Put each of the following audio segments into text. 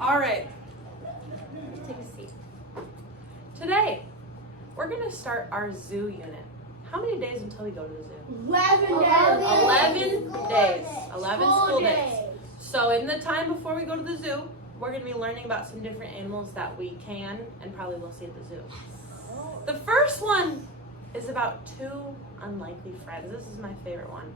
All right. Take a seat. Today, we're going to start our zoo unit. How many days until we go to the zoo? 11 days. 11 school days. So in the time before we go to the zoo, we're going to be learning about some different animals that we can and probably will see at the zoo. The first one is about two unlikely friends. This is my favorite one.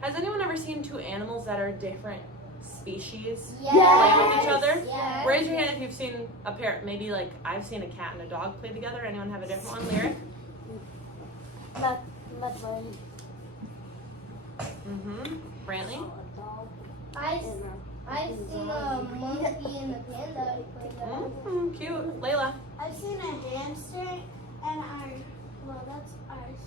Has anyone ever seen two animals that are different species play with each other? Yes. Raise your hand if you've seen a pair. Maybe like I've seen a cat and a dog play together. Anyone have a different one? Lyric? Brantley? I've seen a monkey and a panda play together. Cute. Layla? I've seen a hamster and that's ours.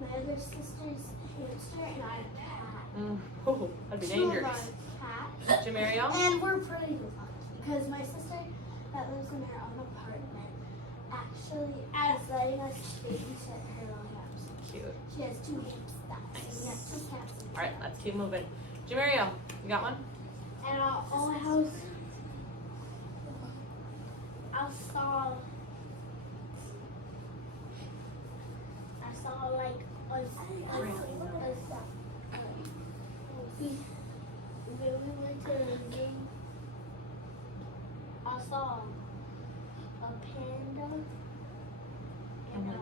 My other sister's hamster and I have a cat. Oh, that'd be dangerous. Cat. Jamario? And we're pretty lucky because my sister that lives in her own apartment actually is letting us babysit her own hamster. Cute. She has 2 hamsters. We have 2 cats. All right, let's keep moving. Jamario, you got one? And our old house, I saw like when we went to the zoo, I saw a panda and bear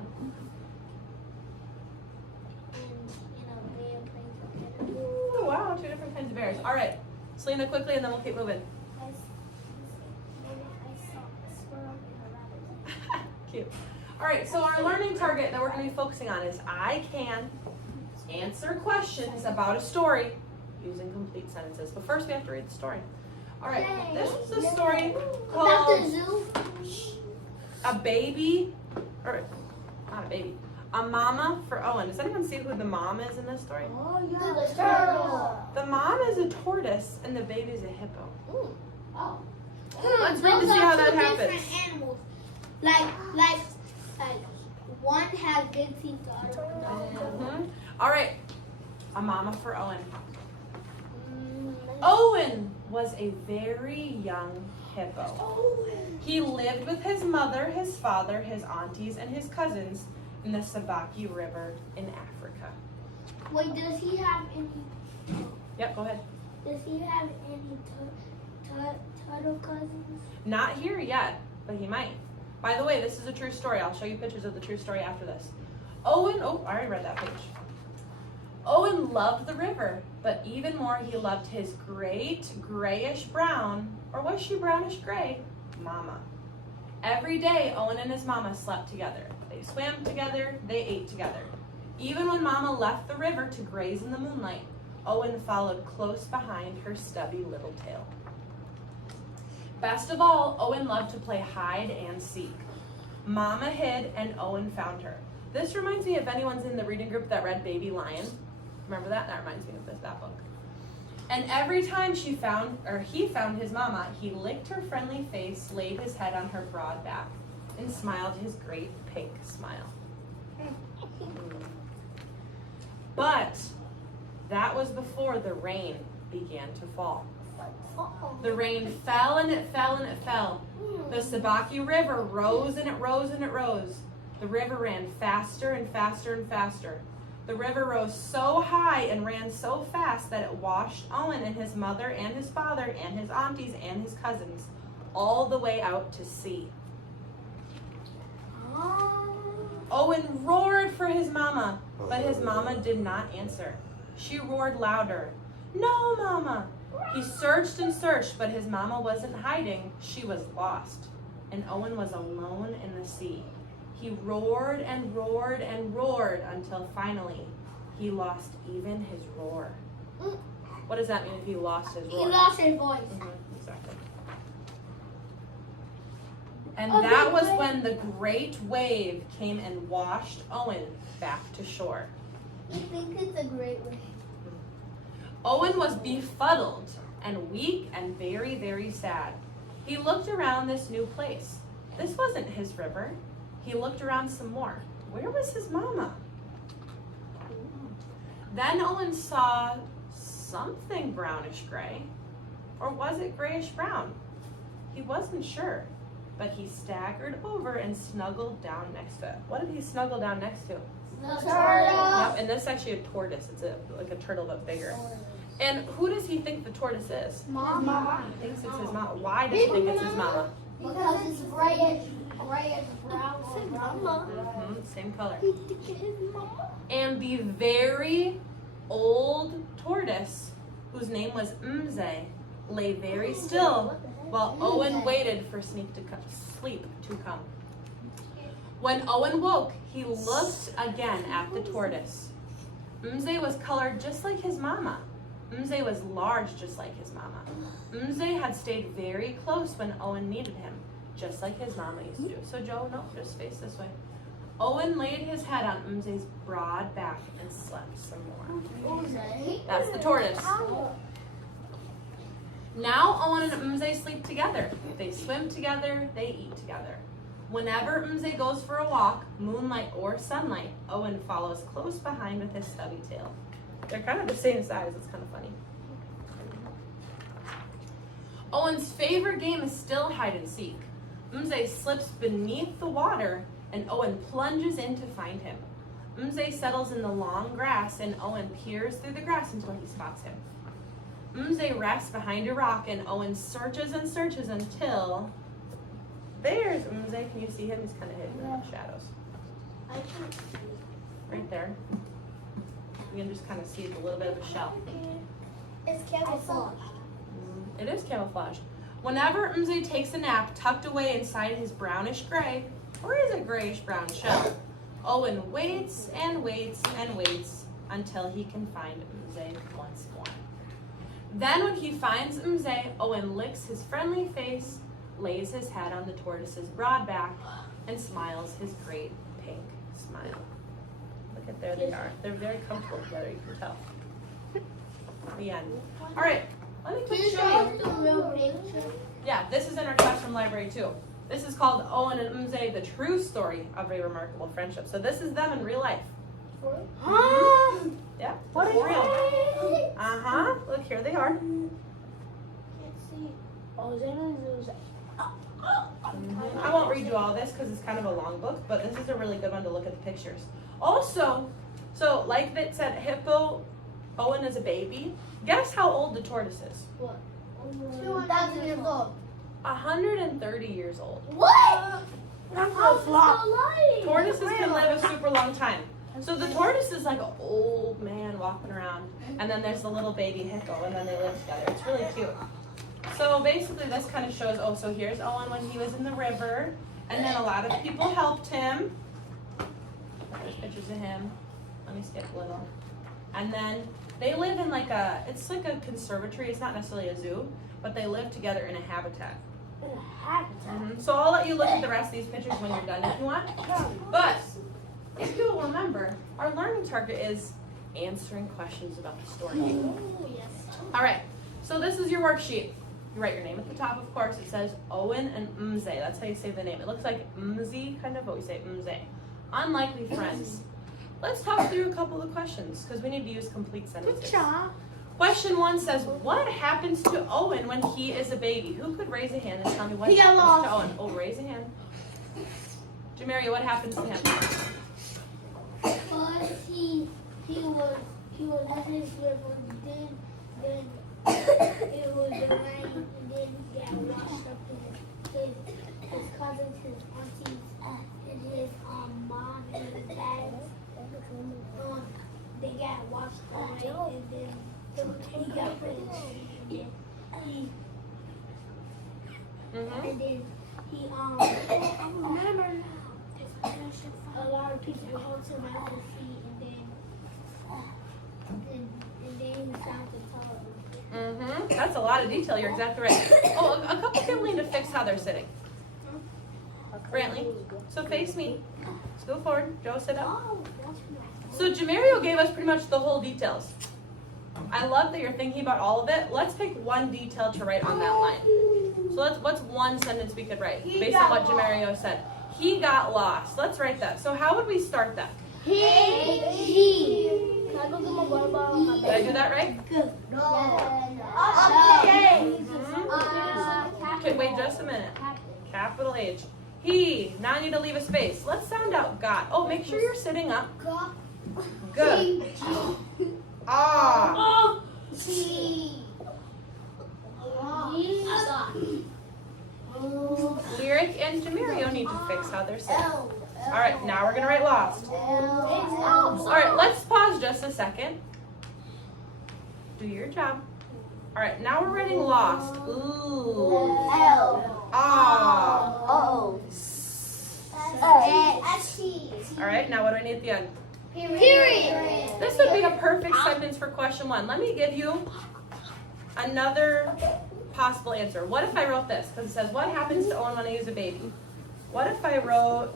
playing together. Ooh, wow, 2 different kinds of bears. All right, Selena, quickly, and then we'll keep moving. I saw a squirrel and a rabbit. Cute. All right, so our learning target that we're going to be focusing on is I can answer questions about a story using complete sentences. But first, we have to read the story. All right, this is a story About the called zoo? A Baby, or not a baby, a Mama for Owen. Does anyone see who the mom is in this story? Oh, yeah. The turtle. The mom is a tortoise and the baby is a hippo. Oh. Let's read to see how that happens. Different animals. Like one has big teeth, the other one doesn't. All right, a mama for Owen. Owen was a very young hippo. He lived with his mother, his father, his aunties, and his cousins in the Sabaki River in Africa. Wait, does he have any? Yep, go ahead. Does he have any turtle cousins? Not here yet, but he might. By the way, this is a true story. I'll show you pictures of the true story after this. Owen, I already read that page. Owen loved the river, but even more he loved his great grayish brown, or was she brownish gray, mama. Every day, Owen and his mama slept together. They swam together, they ate together. Even when mama left the river to graze in the moonlight, Owen followed close behind her stubby little tail. Best of all, Owen loved to play hide and seek. Mama hid and Owen found her. This reminds me of anyone's in the reading group that read Baby Lion. Remember that? That reminds me of that book. And every time he found his mama, he licked her friendly face, laid his head on her broad back, and smiled his great pink smile. But that was before the rain began to fall. The rain fell and it fell and it fell. The Sabaki River rose and it rose and it rose. The river ran faster and faster and faster. The river rose so high and ran so fast that it washed Owen and his mother and his father and his aunties and his cousins all the way out to sea. Owen roared for his mama, but his mama did not answer. She roared louder. No, mama! He searched and searched, but his mama wasn't hiding. She was lost, and Owen was alone in the sea. He roared and roared and roared until finally he lost even his roar. What does that mean if he lost his roar? He lost his voice. Exactly. And that was when the great wave came and washed Owen back to shore. I think it's a great way. Owen was befuddled and weak and very, very sad. He looked around this new place. This wasn't his river. He looked around some more. Where was his mama? Then Owen saw something brownish gray. Or was it grayish brown? He wasn't sure, but he staggered over and snuggled down next to it. What did he snuggle down next to? Yep, and this is actually a tortoise. It's like a turtle but bigger. And who does he think the tortoise is? Mama. He thinks it's his mama. Why does he think it's his mama? Because it's grayish brown or brown. Same color. And the very old tortoise, whose name was Mze, lay very still while Owen waited for sleep to come. When Owen woke, he looked again at the tortoise. Mze was colored just like his mama. Mze was large just like his mama. Mze had stayed very close when Owen needed him, just like his mama used to do. So Joe, no, just face this way. Owen laid his head on Mze's broad back and slept some more. That's the tortoise. Now Owen and Mze sleep together. They swim together, they eat together. Whenever Mze goes for a walk, moonlight or sunlight, Owen follows close behind with his stubby tail. They're kind of the same size, it's kind of funny. Owen's favorite game is still hide and seek. Mze slips beneath the water and Owen plunges in to find him. Mze settles in the long grass and Owen peers through the grass until he spots him. Mze rests behind a rock and Owen searches and searches until... There's Mze. Can you see him? He's kind of hidden in the shadows. I can't see. Right there. You can just kind of see a little bit of a shell. It's camouflage. It is camouflage. Whenever Mze takes a nap tucked away inside his brownish gray, or is it grayish brown shell, Owen waits and waits and waits until he can find Mze once more. Then when he finds Mze, Owen licks his friendly face, lays his head on the tortoise's broad back, and smiles his great pink smile. Look at there they are. They're very comfortable together, you can tell. The end. All right, let me quick show you. The real picture. Yeah, this is in our classroom library too. This is called Owen and Mze, the true story of a remarkable friendship. So this is them in real life. Yeah, What this is is real. Uh-huh. Look, here they are. Can't see. Oh, I won't read you all this because it's kind of a long book, but this is a really good one to look at the pictures. Also, so like that said, Hippo, Owen is a baby. Guess how old the tortoise is? What? 2,000 years old. 130 years old. What? That's a lot. Tortoises can live a super long time. So the tortoise is like an old man walking around, and then there's the little baby hippo, and then they live together. It's really cute. So basically this kind of shows, oh, so here's Owen when he was in the river, and then a lot of people helped him. There's pictures of him. Let me skip a little. And then they live in like it's like a conservatory. It's not necessarily a zoo, but they live together in a habitat. So I'll let you look at the rest of these pictures when you're done if you want. But if you'll remember, our learning target is answering questions about the story. All right, so this is your worksheet. You write your name at the top, of course. It says Owen and Mze. That's how you say the name. It looks like Mze, kind of, but we say Mze. Unlikely friends. Let's talk through a couple of questions because we need to use complete sentences. Question 1 says, what happens to Owen when he is a baby? Who could raise a hand and tell me what happens to Owen? Oh, raise a hand. Jamaria, what happens to him? First, he was at his river, then it was the rain, and then he got washed up in his cousins, his aunties, and his mom and his dad. They got washed away, and then he got put in the and then he I remember a lot of people held him at his feet, and then he found the tub. That's a lot of detail. You're exactly right. Oh, a couple people need to fix how they're sitting. Brantley, so face me. Let's go forward. Joe, sit up. Oh, that's nice. So Jamario gave us pretty much the whole details. I love that you're thinking about all of it. Let's pick one detail to write on that line. So what's one sentence we could write based on what Jamario said? He got lost. Let's write that. So how would we start that? He. Can I go get my water bottle? Did I do that right? Good. No. Okay, wait just a minute. Capital H. He. Now I need to leave a space. Let's sound out got. Oh, make sure you're sitting up. Good. Ah. Lyric and Jamirio need to fix how they're sitting. All right, now we're going to write lost. All right, let's pause just a second. Do your job. All right, now we're writing lost. Ooh. Ah. All right, now what do I need at the end? Period. This would be a perfect sentence for question 1. Let me give you another possible answer. What if I wrote this? Because it says, what happens to Owen when he's a baby? What if I wrote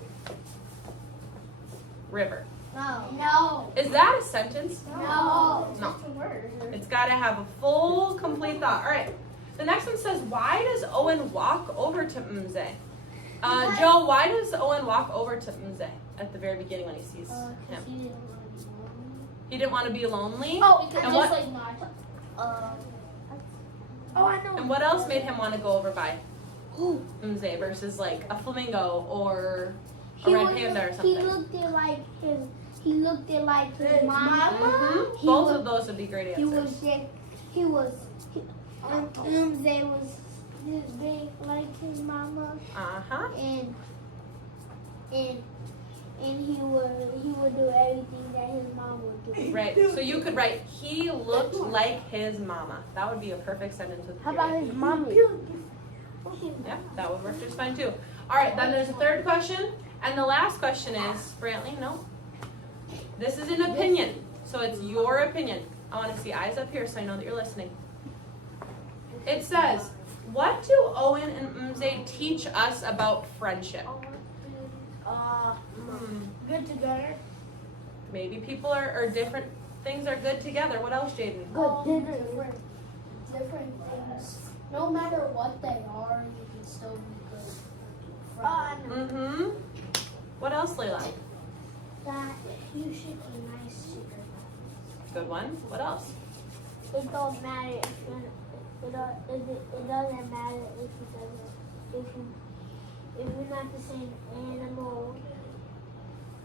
river? No. Is that a sentence? No. No. It's got to have a full, complete thought. All right. The next one says, why does Owen walk over to Mze? Joe, why does Owen walk over to Mze at the very beginning when he sees him? He didn't want to be lonely? Oh, And what, I know. and what else made him want to go over by Mze versus like a flamingo or a red panda or something? He looked at like his mama. Mhm. Both of those would be great He answers. was they was this big like his mama, Uh-huh. and he would do everything that his mom would do. Right. So you could write, he looked like his mama. That would be a perfect sentence with How about period. his mommy? Yeah, that would work just fine too. All right, then there's a third question. And the last question is, Brantley, no. This is an opinion. So it's your opinion. I want to see eyes up here so I know that you're listening. It says, what do Owen and Mze teach us about friendship? Good together. Maybe people are different things are good together. What else, Jaden? Different things. No matter what they are, you can still be good friends. Mm-hmm. What else, Layla? That you should be nice to your friends. Good one. What else? It don't matter it doesn't matter if you're not the same animal,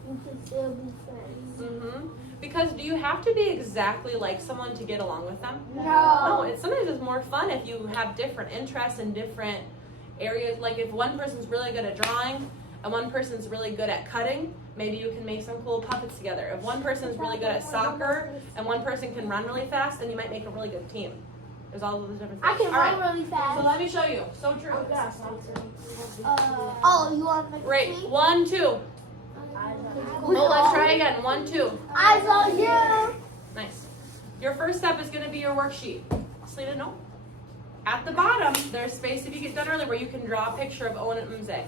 you can still be friends. Mm-hmm. Because do you have to be exactly like someone to get along with them? No. No, sometimes it's more fun if you have different interests in different areas. Like if one person's really good at drawing and one person's really good at cutting, maybe you can make some cool puppets together. If one person's really good at soccer and one person can run really fast, then you might make a really good team. There's all those different things. I can All right, run really fast. so let me show you. So true. You want the Great. 1, 2. Oh, let's try again. 1, 2. Eyes on you. Nice. Your first step is going to be your worksheet. Selena, no. At the bottom, there's space if you get done early where you can draw a picture of Owen and Mze.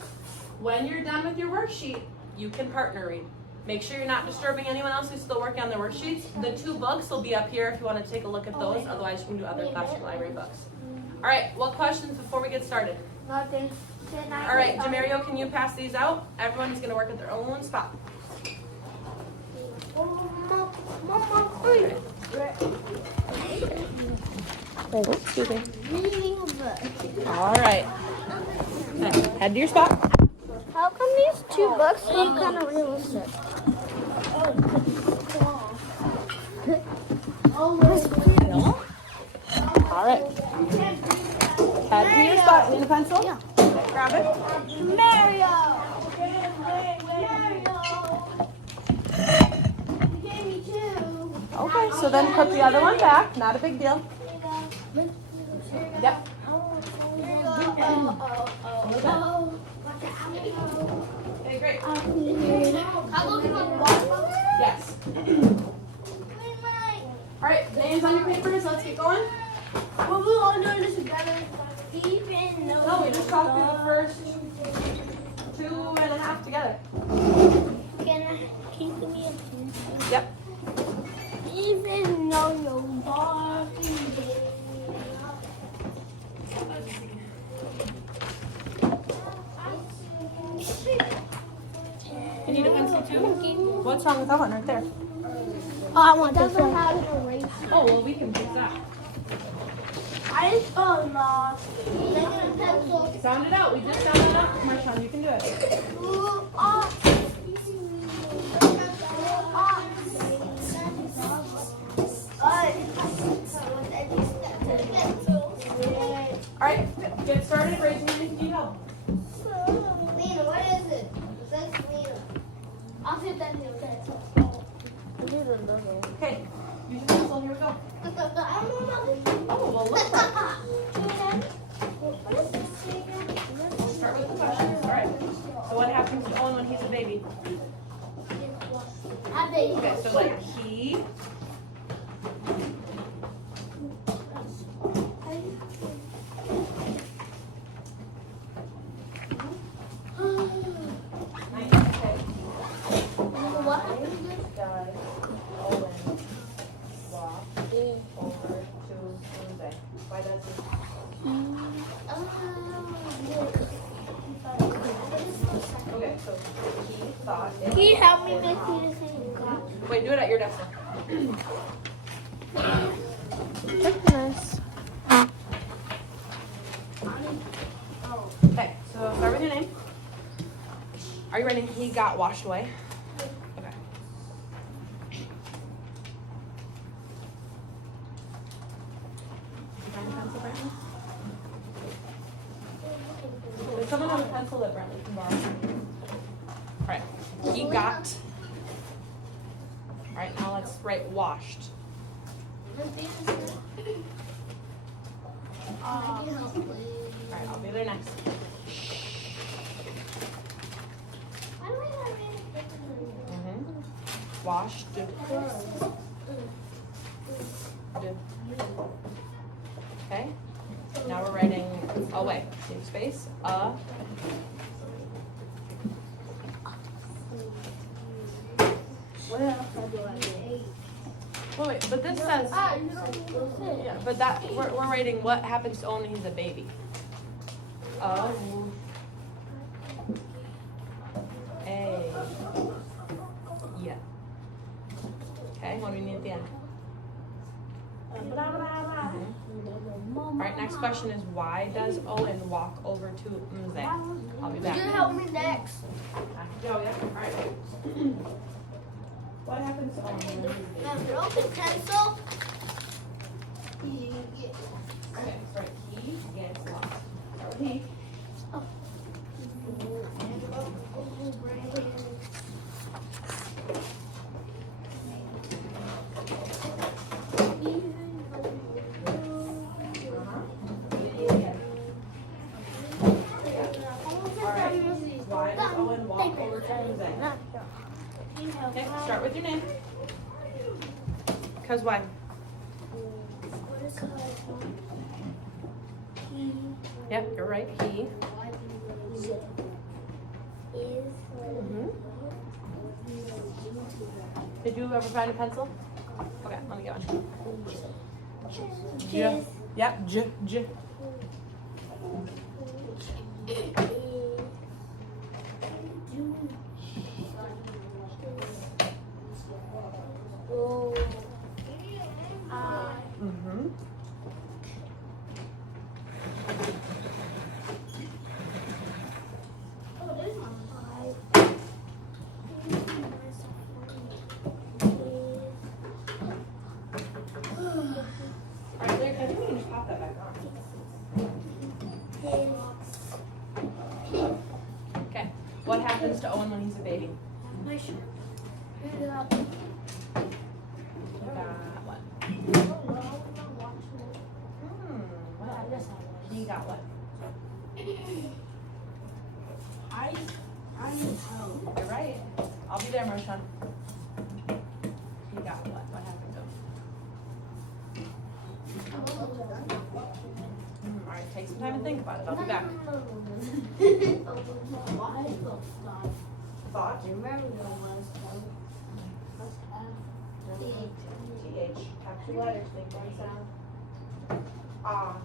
When you're done with your worksheet, you can partner read. Make sure you're not disturbing anyone else who's still working on their worksheets. The 2 books will be up here if you want to take a look at those. Otherwise, you can do other classroom library books. All right, what questions before we get started? Nothing. All right, Jamirio, can you pass these out? Everyone's going to work at their own spot. Excuse me. All right. Head to your spot. How come these 2 books look kind of realistic? All right. Head to your spot. Need a pencil? Yeah. Grab it. Mario! You gave me 2. Okay, so then put the other one back. Not a big deal. Yep. Okay, great. Yes. All right, names on your papers. Let's get going. Well, we all doing this together. Even though No, we just talked through the first 2.5 together. Can you give me a pen? Yep. Even though you're walking You need a pencil too? What's wrong with that one right there? Oh, I want this one. Have an eraser. Oh, well, we can fix that. I just got lost. Can I get a pencil? Sound it out. We just sound it out, Marshawn. You can do it. All right, get started. Raise your hand if you need help. Lena, what is it? It says Lena. I'll fit that here. Okay, use your pencil. Here we go. I don't know. Oh, well, look. Start with the questions. All right. So what happens to Owen when he's a baby? Okay, so like he. Nice. Okay. What happened? Does Owen walk over to Tuesday? Why does he? Okay, so he thought it. Can you help me make me the same? Wait, do it at your desk. Nice. Okay, so start with your name. Are you ready? He got washed away. Okay. Find a pencil, Brantley? Does someone have a pencil that Brantley can borrow? Alright. He got. Alright, now let's write washed. Alright, I'll be there next. Washed. Okay. Now we're writing away. Save space. Wait, but this says. Yeah, but that we're writing what happens to Owen when he's a baby. A. Yeah. Okay, what do we need at the end? Alright, next question is why does Owen walk over to Mze? I'll be back. You help me next. Go, yeah? Alright. What happens to Owen when he's a baby? A broken pencil. Okay, so he gets lost. Start with he. Why does Owen walk over to Mze? Okay, start with your name. Because why? Yep, you're right. He. Did you ever find a pencil? Okay, let me get one. J. Yep, J. Alright, I think we can just pop that back on. Okay, what happens to Owen when he's a baby? My shirt. He got what? What happened? He got what? You're right. I'll be there, Marshawn. He got what? What happened to him? Alright, take some time to think about it. I'll be back. Thought? TH. Capture letters, make one sound. Ah.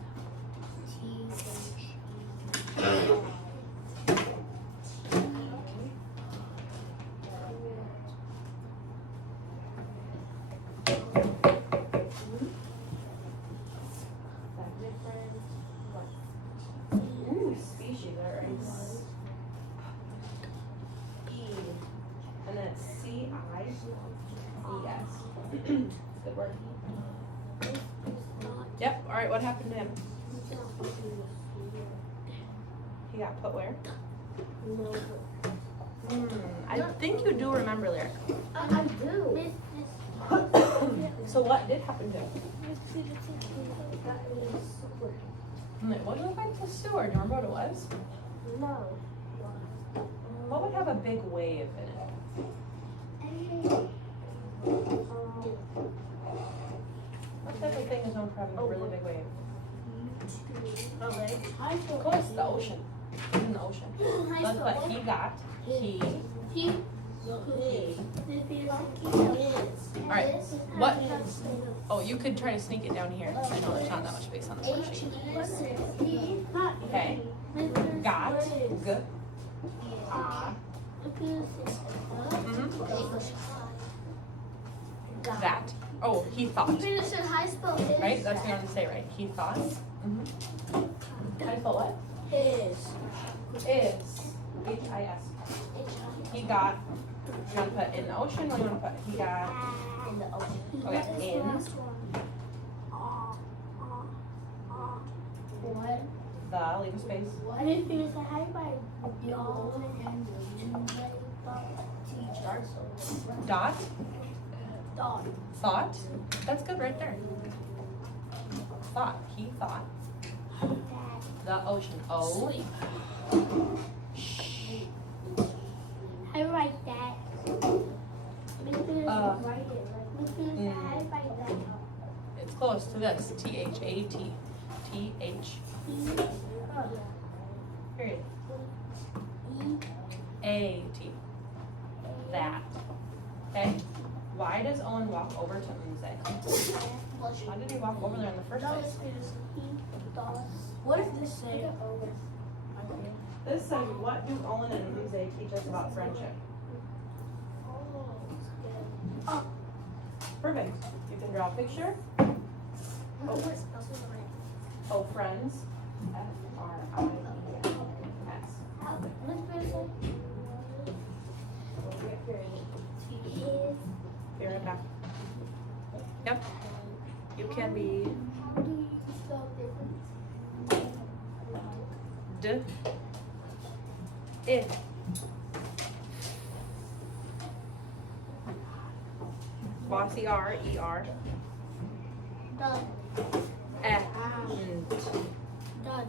Ooh, species. letter is E. And then it's C-I-E-S. Good word. Yep. All right. What happened to him? He got put where? I think you do remember lyric. I do. So what did happen to him? What did it like to sewer? Do you remember what it was? No. What would have a big wave in it? What type of thing is known for having a really big wave? Of course, the ocean. He's in the ocean. But he got, he. Alright, what? Oh, you could try to sneak it down here. I know there's not that much space on the worksheet. Okay. Got, g, ah. That. Oh, he thought. Right? That's what you want to say, right? He thought. How do you spell what? Is. H-I-S. He got. You want to put in the ocean? What do you want to put? He got. In the ocean. Okay, in. What? The, leave a space. What if there's a high by y'all and teacher? Dot. Dog. Thought. That's good right there. Thought. He thought. The ocean. O. Sleep. I write that. It's close to this. T-H-A-T. T-H. Period. A-T. That. Okay? Why does Owen walk over to Umze? How did he walk over there in the first place? What does this say? This says, what do Owen and Umze teach us about friendship? Oh. Perfect. You can draw a picture. Oh, friends. F-R-I-E-N-S. Be right back. Yep. You can be D. I. Bossy R, E-R. Done. F. Done.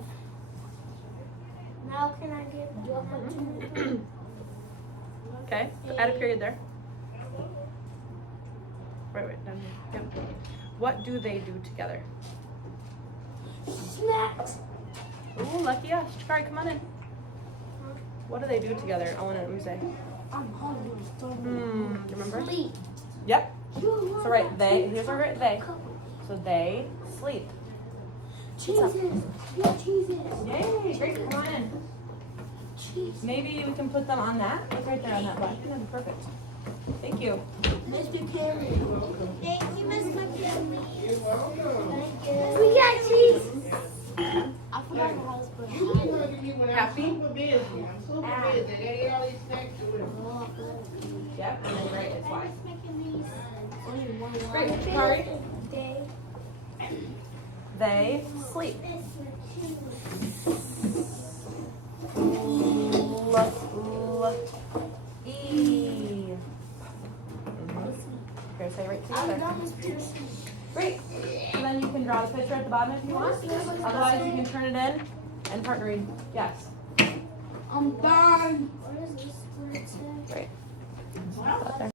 Now can I get the opportunity? Okay, add a period there. Right, down here. Yep. What do they do together? Snacks. Ooh, lucky us. Shikari, come on in. What do they do together, Owen and Umze? I'm hungry. Remember? Sleep. Yep. So right, they, here's our right they. So they sleep. Cheeses. Yeah, cheeses. Yay, great, come on in. Cheese. Maybe we can put them on that. Look right there on that black. That'd be perfect. Thank you. Mr. Carey. Thank you, Miss McKinley. Thank you. We got cheese. I forgot my husband. Happy? I'm super busy. They ate all these snacks to it. Yep, and then right is why. Only one. Great, Shikari. They sleep. E. Here, say right together. Great. So then you can draw the picture at the bottom if you want. Otherwise, you can turn it in and partner read. Yes. I'm done. Great. Up there.